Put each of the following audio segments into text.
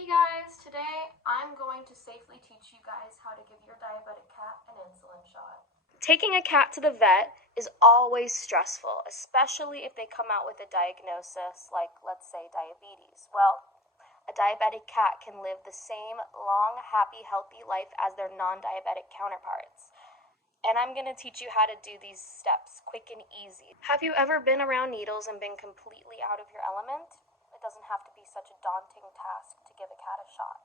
Hey guys, today I'm going to safely teach you guys how to give your diabetic cat an insulin shot. Taking a cat to the vet is always stressful, especially if they come out with a diagnosis like, let's say, diabetes. Well, a diabetic cat can live the same long, happy, healthy life as their non-diabetic counterparts. And I'm going to teach you how to do these steps quick and easy. Have you ever been around needles and been completely out of your element? It doesn't have to be such a daunting task to give a cat a shot.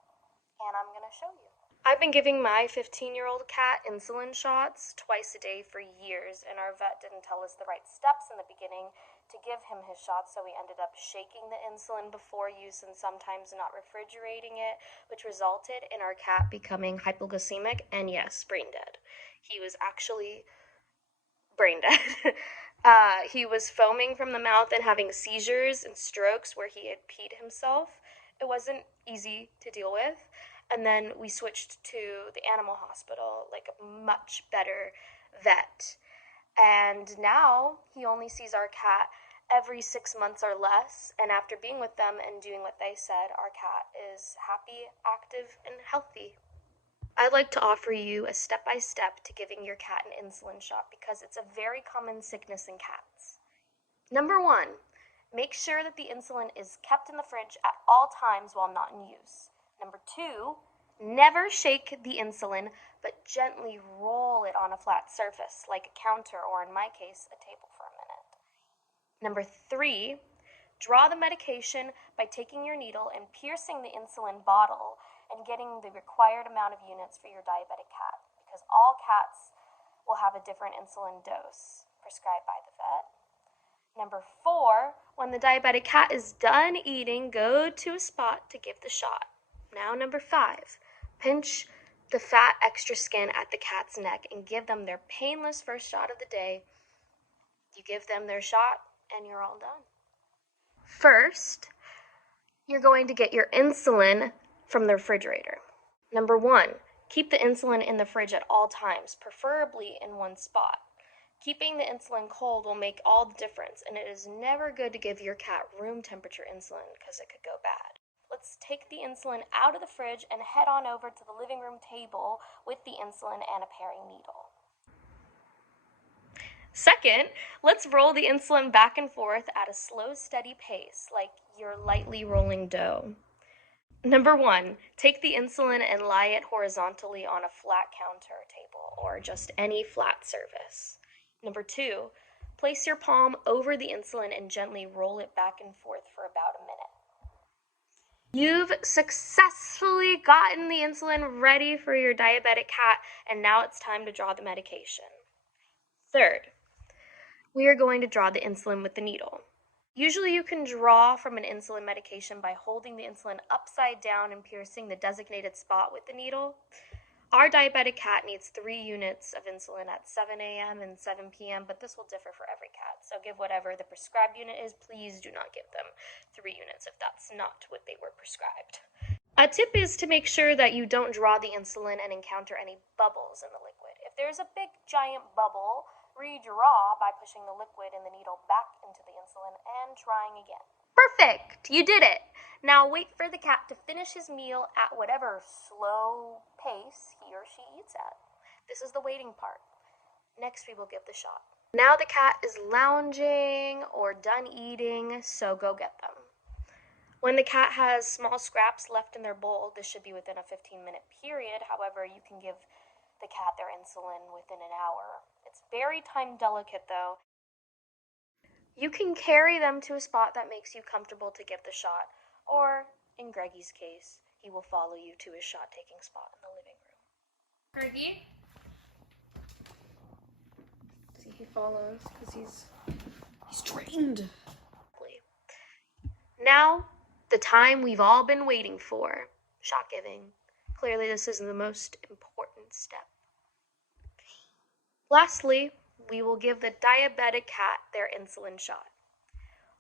And I'm going to show you. I've been giving my 15-year-old cat insulin shots twice a day for years, and our vet didn't tell us the right steps in the beginning to give him his shots, so we ended up shaking the insulin before use and sometimes not refrigerating it, which resulted in our cat becoming hypoglycemic and, yes, brain dead. He was actually brain dead. He was foaming from the mouth and having seizures and strokes where he had peed himself. It wasn't easy to deal with. And then we switched to the animal hospital, like a much better vet. And now he only sees our cat every 6 months or less. And after being with them and doing what they said, our cat is happy, active, and healthy. I'd like to offer you a step-by-step to giving your cat an insulin shot because it's a very common sickness in cats. Number 1, make sure that the insulin is kept in the fridge at all times while not in use. Number 2, never shake the insulin, but gently roll it on a flat surface, like a counter or, in my case, a table for a minute. Number 3, draw the medication by taking your needle and piercing the insulin bottle and getting the required amount of units for your diabetic cat, because all cats will have a different insulin dose prescribed by the vet. Number 4, when the diabetic cat is done eating, go to a spot to give the shot. Now, number 5, pinch the fat extra skin at the cat's neck and give them their painless first shot of the day. You give them their shot and you're all done. First, you're going to get your insulin from the refrigerator. Number 1, keep the insulin in the fridge at all times, preferably in one spot. Keeping the insulin cold will make all the difference, and it is never good to give your cat room temperature insulin because it could go bad. Let's take the insulin out of the fridge and head on over to the living room table with the insulin and a paring needle. Second, let's roll the insulin back and forth at a slow, steady pace, like you're lightly rolling dough. Number 1, take the insulin and lie it horizontally on a flat counter table or just any flat surface. Number 2, place your palm over the insulin and gently roll it back and forth for about a minute. You've successfully gotten the insulin ready for your diabetic cat, and now it's time to draw the medication. Third, we are going to draw the insulin with the needle. Usually you can draw from an insulin medication by holding the insulin upside down and piercing the designated spot with the needle. Our diabetic cat needs 3 units of insulin at 7 a.m. and 7 p.m., but this will differ for every cat. So give whatever the prescribed unit is. Please do not give them 3 units if that's not what they were prescribed. A tip is to make sure that you don't draw the insulin and encounter any bubbles in the liquid. If there's a big giant bubble, redraw by pushing the liquid and the needle back into the insulin and trying again. Perfect! You did it! Now wait for the cat to finish his meal at whatever slow pace he or she eats at. This is the waiting part. Next we will give the shot. Now the cat is lounging or done eating, so go get them. When the cat has small scraps left in their bowl, this should be within a 15-minute period. However, you can give the cat their insulin within an hour. It's very time delicate though. You can carry them to a spot that makes you comfortable to give the shot, or in Greggy's case, he will follow you to his shot taking spot in the living room. Greggy? See, he follows because he's trained. Now, the time we've all been waiting for, shot giving. Clearly this is the most important step. Lastly, we will give the diabetic cat their insulin shot.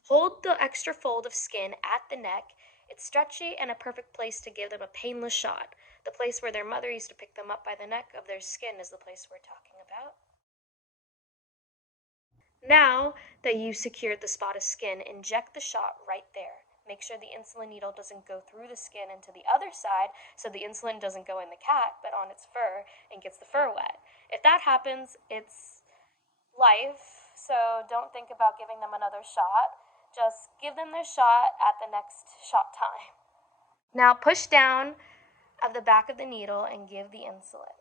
Hold the extra fold of skin at the neck. It's stretchy and a perfect place to give them a painless shot. The place where their mother used to pick them up by the neck of their skin is the place we're talking about. Now that you've secured the spot of skin, inject the shot right there. Make sure the insulin needle doesn't go through the skin into the other side, so the insulin doesn't go in the cat, but on its fur and gets the fur wet. If that happens, it's life, so don't think about giving them another shot. Just give them their shot at the next shot time. Now push down of the back of the needle and give the insulin.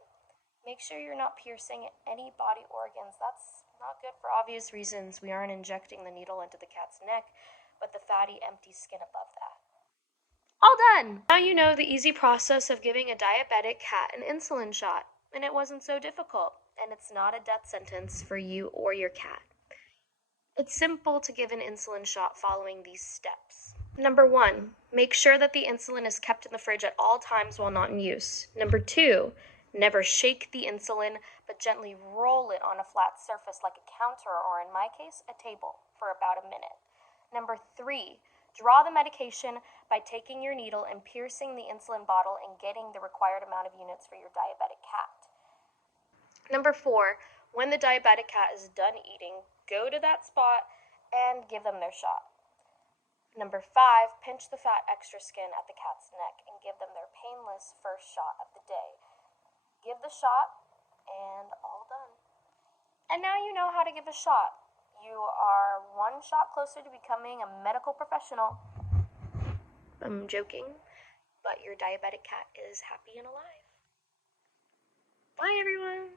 Make sure you're not piercing any body organs. That's not good for obvious reasons. We aren't injecting the needle into the cat's neck, but the fatty, empty skin above that. All done! Now you know the easy process of giving a diabetic cat an insulin shot, and it wasn't so difficult, and it's not a death sentence for you or your cat. It's simple to give an insulin shot following these steps. Number 1, make sure that the insulin is kept in the fridge at all times while not in use. Number 2, never shake the insulin, but gently roll it on a flat surface like a counter or, in my case, a table for about a minute. Number 3, draw the medication by taking your needle and piercing the insulin bottle and getting the required amount of units for your diabetic cat. Number 4, when the diabetic cat is done eating, go to that spot and give them their shot. Number 5, pinch the fat extra skin at the cat's neck and give them their painless first shot of the day. Give the shot and all done. And now you know how to give a shot. You are one shot closer to becoming a medical professional. I'm joking, but your diabetic cat is happy and alive. Bye, everyone.